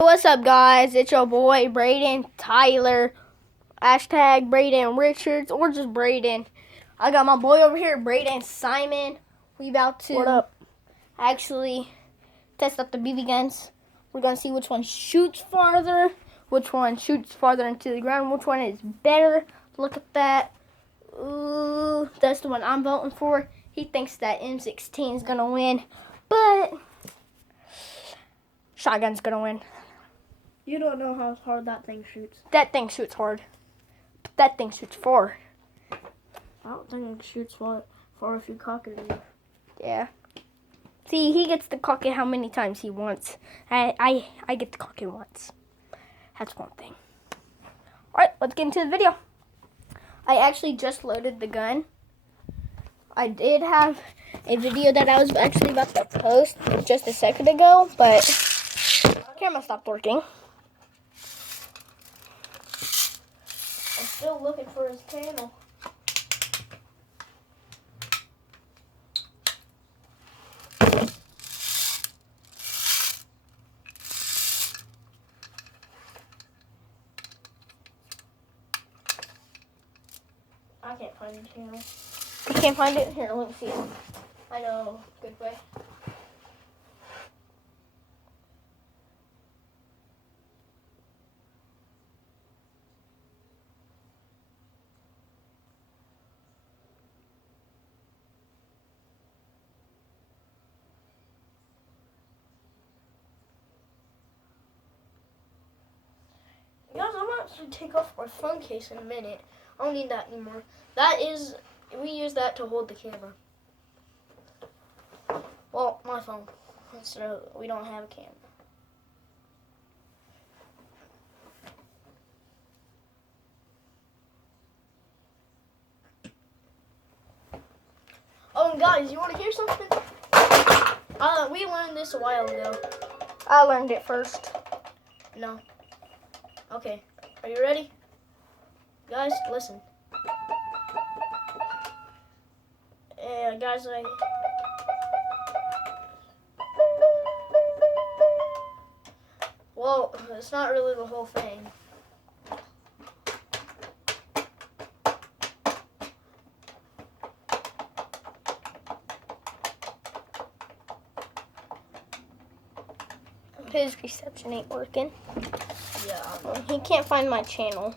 What's up, guys? It's your boy Braden Tyler. Hashtag Braden Richards or just Braden. I got my boy over here, Braden Simon. We about to actually test out the BB guns. We're gonna see which one shoots farther, which one shoots farther into the ground, which one is better. Look at that. Ooh, that's the one I'm voting for. He thinks that M16 is gonna win, but shotgun's gonna win. You don't know how hard that thing shoots. That thing shoots hard. That thing shoots far. I don't think it shoots far if you cock it enough. Yeah. See, he gets to cock it how many times he wants. I get to cock it once. That's one thing. Alright, let's get into the video. I actually just loaded the gun. I did have a video that I was actually about to post just a second ago, but the camera stopped working. I'm still looking for his channel. I can't find his channel. You can't find it? Here, let me see it. I know, good way. Guys, I'm going to actually take off my phone case in a minute. I don't need that anymore. We use that to hold the camera. Well, my phone. So we don't have a camera. Oh, and guys, you want to hear something? We learned this a while ago. I learned it first. No. Okay. Are you ready? Guys, listen. Guys, well, it's not really the whole thing. His reception ain't working. Yeah. He can't find my channel.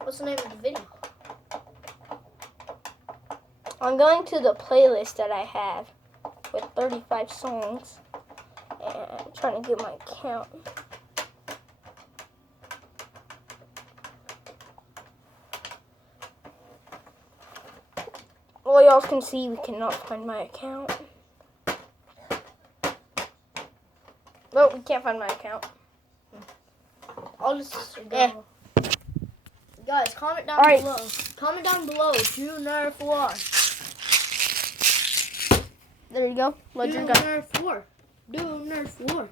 What's the name of the video? I'm going to the playlist that I have with 35 songs. And I'm trying to get my count. Well, y'all can see we cannot find my account. Oh, we can't find my account. I'll just go. Eh. Guys, comment down Alright. below. Comment down below. Do Nerf War. There you go. Load your Do gun. Nerf War. Do Nerf War.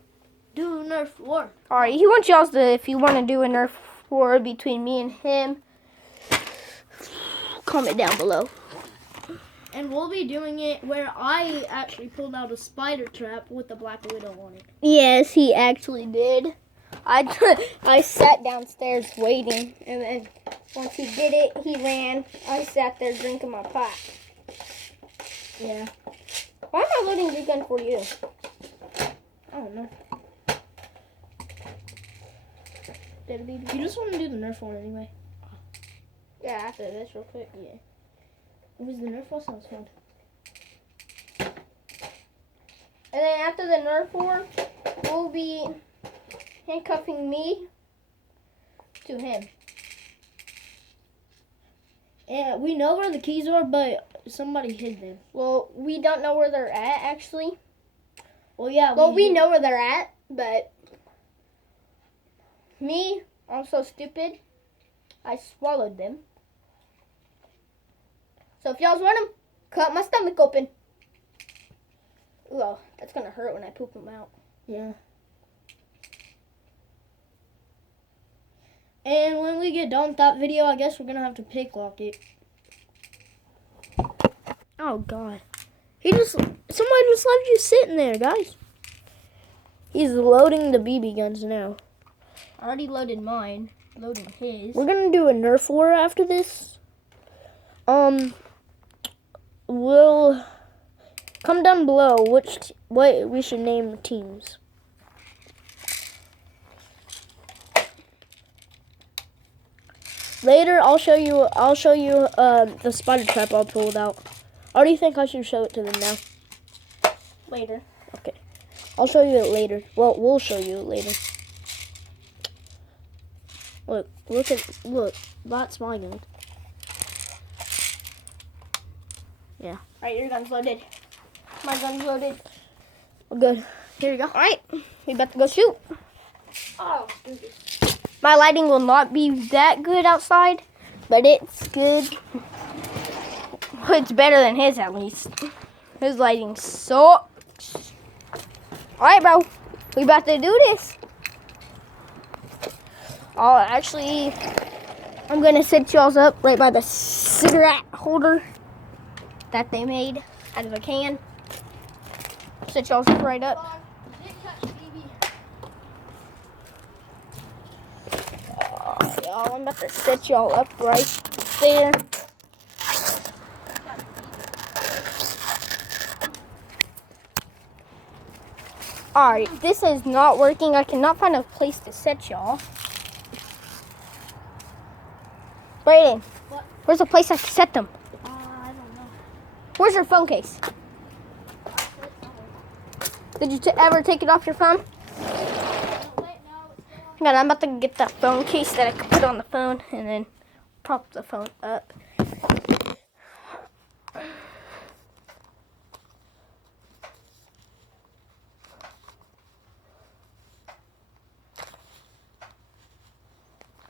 Do Nerf War. Alright, he wants y'all to, if you want to do a Nerf war between me and him, comment down below. And we'll be doing it where I actually pulled out a spider trap with the Black Widow on it. Yes, he actually did. I sat downstairs waiting, and then once he did it, he ran. I sat there drinking my pot. Yeah. Why am I loading your gun for you? I don't know. Yeah, You just want to do the Nerf one anyway. after this real quick. Yeah. It was the Nerf one sounds fun. And then after the Nerf war, we'll be handcuffing me to him. Yeah, we know where the keys are, but somebody hid them. Well, we don't know where they're at, actually. Well, yeah. Well, we know where they're at, but me, I'm so stupid, I swallowed them. So if y'all want them, cut my stomach open. Ooh, oh, that's going to hurt when I poop them out. Yeah. And when we get done with that video, I guess we're gonna have to pick lock it. Oh God. Somebody just left you sitting there, guys. He's loading the BB guns now. I already loaded mine. Loading his. We're gonna do a Nerf war after this. We'll come down below what we should name teams. Later, I'll show you the spider trap I pulled out. Or do you think I should show it to them now? Later. Okay. I'll show you it later. Well, we'll show you it later. Look, that's my gun. Yeah. Alright, your gun's loaded. My gun's loaded. We're good. Here we go. Alright, we about to go shoot. Oh, My lighting will not be that good outside, but it's good. It's better than his, at least. His lighting sucks. Alright, bro. We about to do this. Oh, actually, I'm going to set y'all up right by the cigarette holder that they made out of a can. Set y'all right up. Y'all, I'm about to set y'all up right there. Alright, this is not working. I cannot find a place to set y'all. Brayden, what? Where's a place I can set them? I don't know. Where's your phone case? Did you ever take it off your phone? God, I'm about to get that phone case that I can put on the phone and then prop the phone up.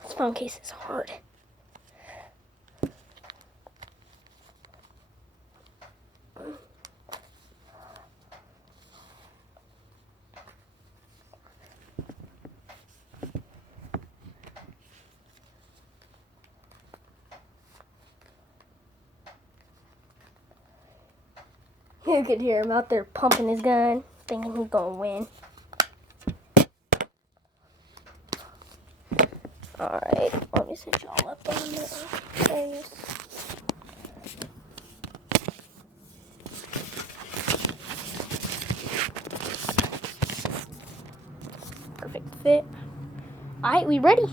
This phone case is hard. You could hear him out there pumping his gun, thinking he's gonna win. Alright, let me set y'all up on this. Perfect fit. Alright, we ready?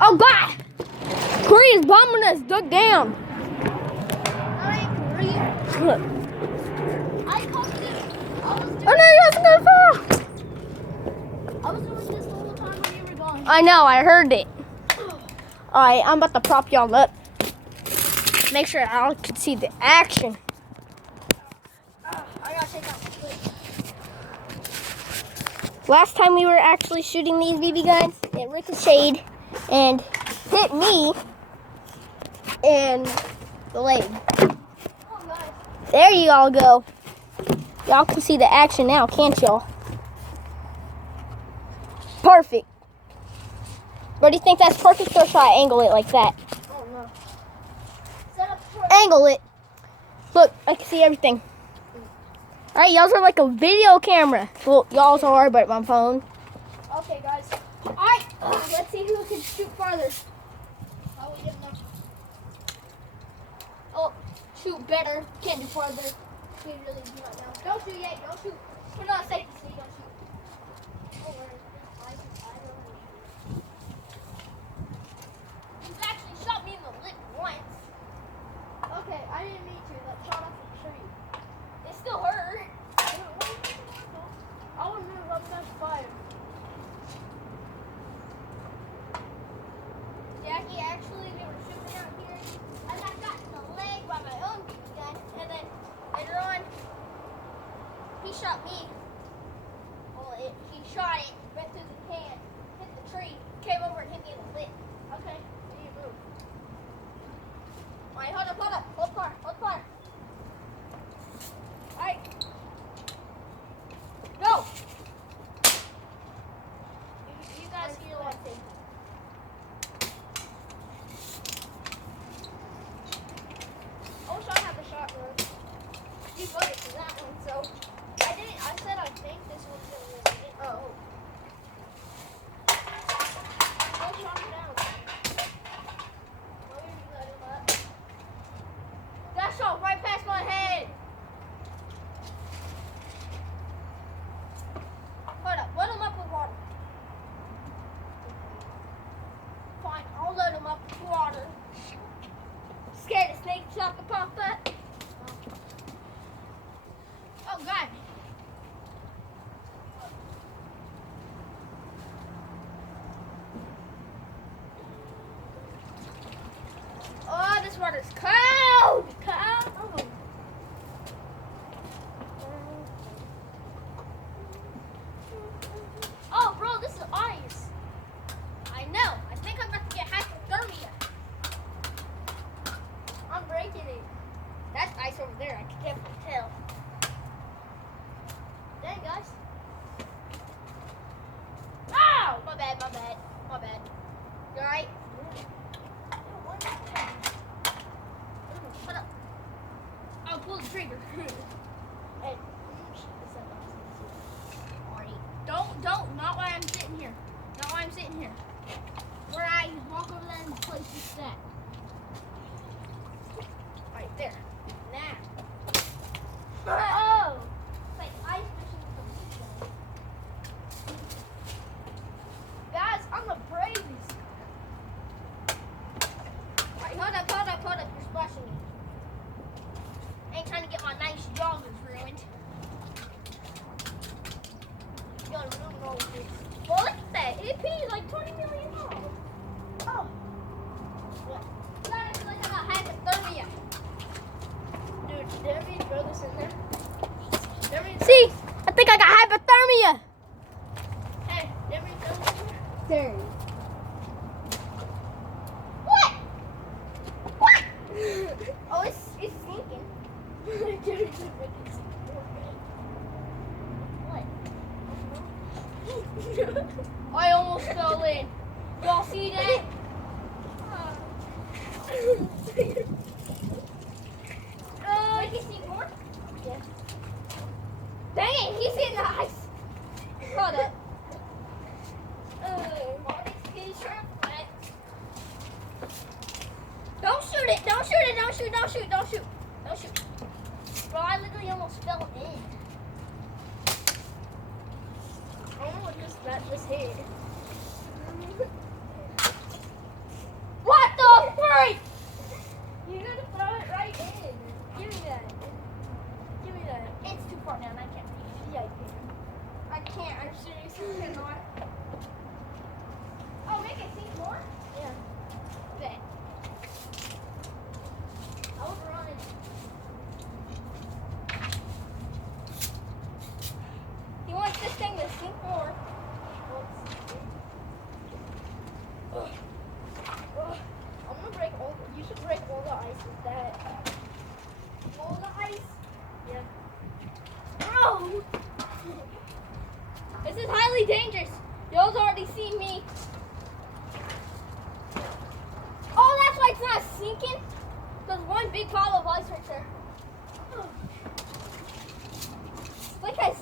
Oh God! Korea's bombing us, duck down! Look. I called it. Oh no, you're gonna fall! I was doing this the whole time when you were gone. I know, I heard it. Alright, I'm about to prop y'all up. Make sure y'all can see the action. I gotta take out my clip. Last time we were actually shooting these BB guns, it ricocheted and hit me in the leg. There you all go. Y'all can see the action now, can't y'all? Perfect. What do you think that's perfect, or should I angle it like that? Oh no. Set up for Angle it. Look, I can see everything. Alright, y'all's are like a video camera. Well, y'all's are, but my phone. Okay, guys. Alright, let's see who can shoot farther. How we get enough? Oh, shoot better. Can't do farther. We really do right now. Don't shoot yet. Don't shoot. We're not safe to see. Don't shoot. Don't worry. I don't know. You've actually shot me in the lip once. Okay, I didn't mean to. That shot off the tree. It still hurt. I want to move up that fire. Jackie, actually, we were shooting out here, and I got in the leg by my own BB gun, and then later on, he shot me. Well, he shot it, went through the can, hit the tree, came over and hit me in the lip. Okay, we need to move. Alright, hold up, hold fire. Alright. Go! You guys hear that thing? it's cold. Cold. Oh, bro, this is ice. I know. I think I'm about to get hypothermia. I'm breaking it. That's ice over there. I can definitely tell. Dang, guys. Ow! My bad. You alright? Shut up. I'll pull the trigger. Hey. Don't. Not while I'm sitting here. Where I walk over there and place this set. Right there. Now. Oh! It's like ice fishing with the guys, I'm the bravest. Alright, hold up. You're splashing me. Ain't trying to get my nice joggers ruined. You gotta ruin all of this. Well, look at that. It pees like 20 million dollars. Oh. What? That is like about hypothermia. Dude, did we throw this in there? See? I think I got hypothermia. Hey, did we throw this in There. there? What? Oh, it's sinking. What? I almost fell in. Y'all see that? Wait, you see more? Yeah. Dang it, he's in the ice. Hold up. Don't shoot. Bro, I literally almost fell in. I don't know what that just hit. What the freak? You gotta throw it right in. Give me that. It's too far down, I can't reach. Yeah, you can. I can't, I'm seriously cannot. Oh, make it sink more? Yeah. Bet. I was running. He wants this thing to sink more. I'm gonna break all. You should break all the ice with that. All the ice. Yeah. Bro! This is highly dangerous. Y'all's already seen me. Oh, that's why it's not sinking? There's one big pile of ice right there.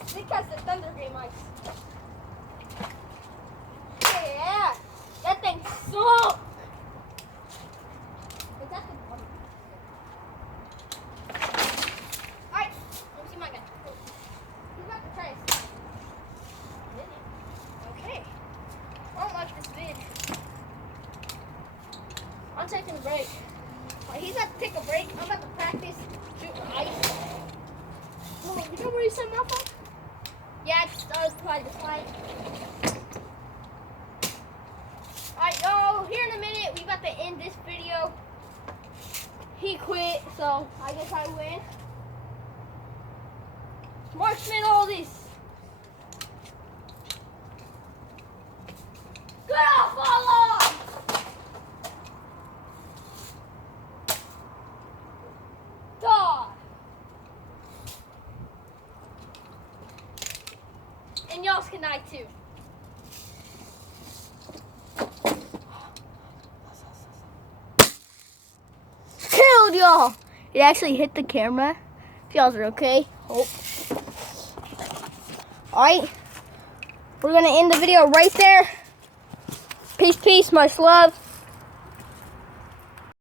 Thick as the Thunder Game ice. Yeah, that thing sucks. Is that the one? Alright, let me see my gun. Who's about to try to slide? Okay. I don't like this vid. I'm taking a break. He's about to take a break. I'm about to practice shooting ice. Oh, you know where you set my phone? Yeah, it's by the slide. Alright, y'all, here in a minute, we about to end this video. He quit, so I guess I win. Marshmallow this. Good off, follow! Dog. And y'all can die too. Killed y'all. It actually hit the camera. If y'all are okay. Hope. Alright. We're gonna end the video right there. Peace, much love.